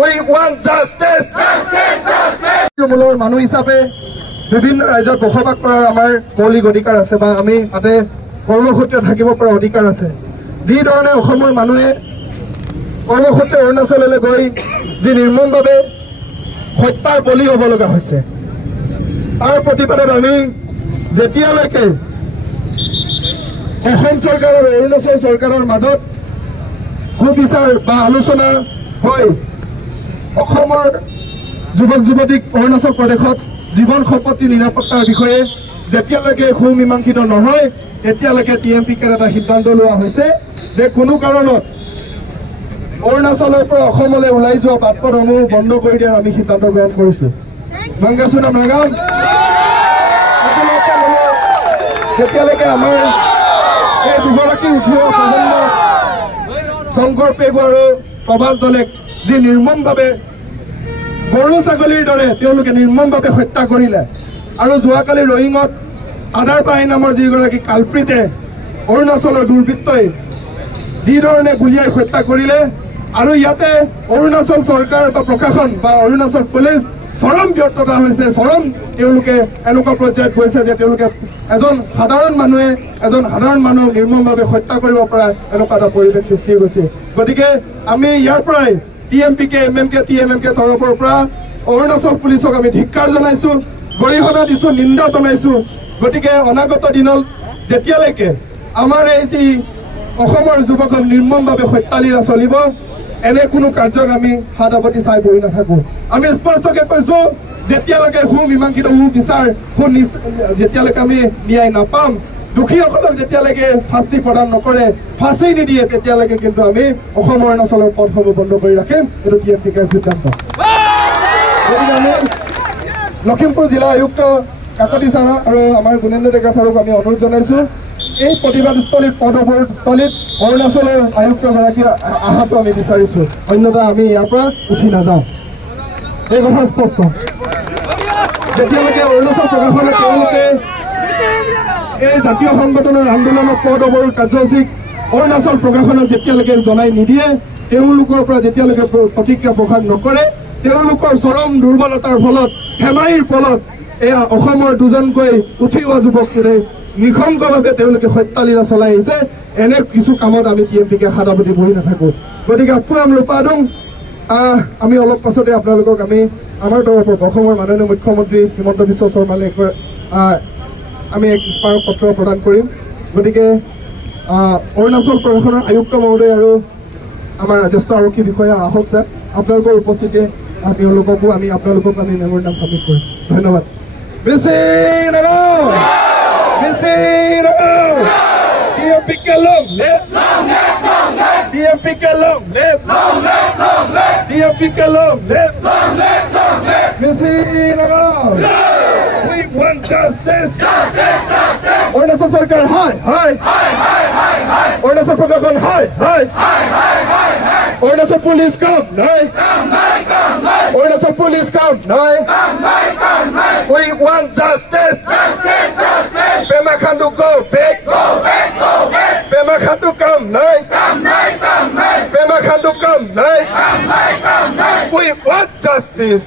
We want justice. মূলৰ মানুহ হিচাপে বিভিন্ন ৰাজ্যত বসবাস কৰাৰ আমাৰ মৌলিক অধিকাৰ আছে বা আমি তাতে কৰ্মসূত্ৰে থাকিব পৰা অধিকাৰ আছে। যি ধৰণে অসমৰ মানুহে কৰ্মসূত্ৰে অৰুণাচললৈ গৈ যি নিৰ্মমভাৱে হত্যাৰ বলি হ'ব লগা হৈছে, তাৰ প্ৰতিবাদত আমি যেতিয়ালৈকে অসম চৰকাৰ আৰু অৰুণাচল চৰকাৰৰ মাজত সুবিচাৰ বা আলোচনা হৈ অসমৰ যুৱক যুৱতীক অৰুণাচল প্ৰদেশত জীৱন সম্পত্তি নিৰাপত্তাৰ বিষয়ে যেতিয়ালৈকে সুমীমাংসিত নহয়, তেতিয়ালৈকে TMPKৰ এটা সিদ্ধান্ত লোৱা হৈছে যে কোনো কাৰণত অৰুণাচলৰ পৰা অসমলৈ ওলাই যোৱা বাটপথসমূহ বন্ধ কৰি দিয়াৰ আমি সিদ্ধান্ত গ্ৰহণ কৰিছোঁ। মাংগাচুনা নাগাম যেতিয়ালৈকে আমাৰ এই দুগৰাকী উঠোৱা প্ৰজন্ম শংকৰ পেগু আৰু প্ৰভাস দলেক যি নিৰ্মমভাৱে গৰু ছাগলীৰ দৰে তেওঁলোকে নিৰ্মমভাৱে হত্যা কৰিলে আৰু যোৱাকালি ৰয়িঙত আধাৰ পাই নামৰ যিগৰাকী কালপ্ৰিতে অৰুণাচলৰ দুৰ্বৃত্তই যি ধৰণে গুলিয়াই হত্যা কৰিলে আৰু ইয়াতে অৰুণাচল চৰকাৰ বা প্ৰশাসন বা অৰুণাচল পুলিচ চৰম ব্যৰ্থতা হৈছে, চৰম তেওঁলোকে এনেকুৱা পৰ্যায়ত গৈছে যে তেওঁলোকে এজন সাধাৰণ মানুহ নিৰ্মমভাৱে হত্যা কৰিব পৰা এনেকুৱা এটা পৰিৱেশ সৃষ্টি হৈছে। গতিকে আমি ইয়াৰ পৰাই TMPK, MMK, TMMK তৰফৰ পৰা অৰুণাচল পুলিচক আমি ধিক্কাৰ জনাইছোঁ, গৰিহণা দিছোঁ, নিন্দা জনাইছোঁ। গতিকে অনাগত দিনত যেতিয়ালৈকে আমাৰ এই যি অসমৰ যুৱকক নিৰ্মমভাৱে হত্যালীলা চলিব, এনে কোনো কাৰ্যক আমি হাত আপতি চাই বহি নাথাকোঁ। আমি স্পষ্টকৈ কৈছোঁ, যেতিয়ালৈকে সুমীমাংসিত সুবিচাৰ যেতিয়ালৈকে আমি ন্যায় নাপাম, দুখীসকলক যেতিয়ালৈকে শাস্তি প্ৰদান নকৰে, ফাঁচি নিদিয়ে, তেতিয়ালৈকে কিন্তু আমি অসম অৰুণাচলৰ পথসমূহ বন্ধ কৰি ৰাখিম। এইটো TMPKৰ সিদ্ধান্ত। গতিকে আমি লখিমপুৰ জিলা আয়ুক্ত কাকতি ছাৰ আৰু আমাৰ গুণেন্দ্ৰ ডেকা ছাৰক আমি অনুৰোধ জনাইছোঁ, এই প্ৰতিবাদস্থলীত পদস্থলীত অৰুণাচলৰ আয়ুক্তগৰাকী অহাটো আমি বিচাৰিছোঁ, অন্যথা আমি ইয়াৰ পৰা উঠি নাযাওঁ। এই কথা স্পষ্ট। যেতিয়ালৈকে অৰুণাচল প্ৰশাসনে তেওঁলোকে এই জাতীয় সংগঠনৰ আন্দোলনৰ পদ অৱৰোধ কাৰ্যসূচীক অৰুণাচল প্ৰশাসনক যেতিয়ালৈকে জনাই নিদিয়ে, তেওঁলোকৰ পৰা যেতিয়ালৈকে প্ৰতিক্ৰিয়া প্ৰকাশ নকৰে, তেওঁলোকৰ চৰম দুৰ্বলতাৰ ফলত, হেমাইৰ ফলত এয়া অসমৰ দুজনকৈ উঠি অহা যুৱকটোৰে নিশংকভাৱে তেওঁলোকে হত্যালীলা চলাই আহিছে। এনে কিছু কামত আমি TMPK হাত আপতি বহি নাথাকোঁ। গতিকে পুৰাম ৰূপাদং আমি অলপ পাছতে আপোনালোকক আমি আমাৰ তৰফৰ অসমৰ মাননীয় মুখ্যমন্ত্ৰী হিমন্ত বিশ্ব শৰ্মালৈ আমি এক স্মাৰক পত্ৰ প্ৰদান কৰিম। গতিকে অৰুণাচল প্ৰশাসনৰ আয়ুক্ত মহোদয় আৰু আমাৰ জ্যেষ্ঠ আৰক্ষী বিষয়া আহক ছাৰ, আপোনালোকৰ উপস্থিতিয়ে আপোনালোককো আমি মেমৰিয়েল ছাবমিট কৰিম। ধন্যবাদ। TMPK long live! TMPK long live! TMPK long live! We want justice! Ọৰুণাচল চৰকাৰ হাই হাই! অৰুণাচল প্ৰশাসন হাই হাই! অৰুণাচল পুলিচ কাম নাই! অৰুণাচল পুলিচ কাম নাই! We want justice! Pema Khandu go back! Pema Khandu come nay! Pema Khandu come nay! We want justice!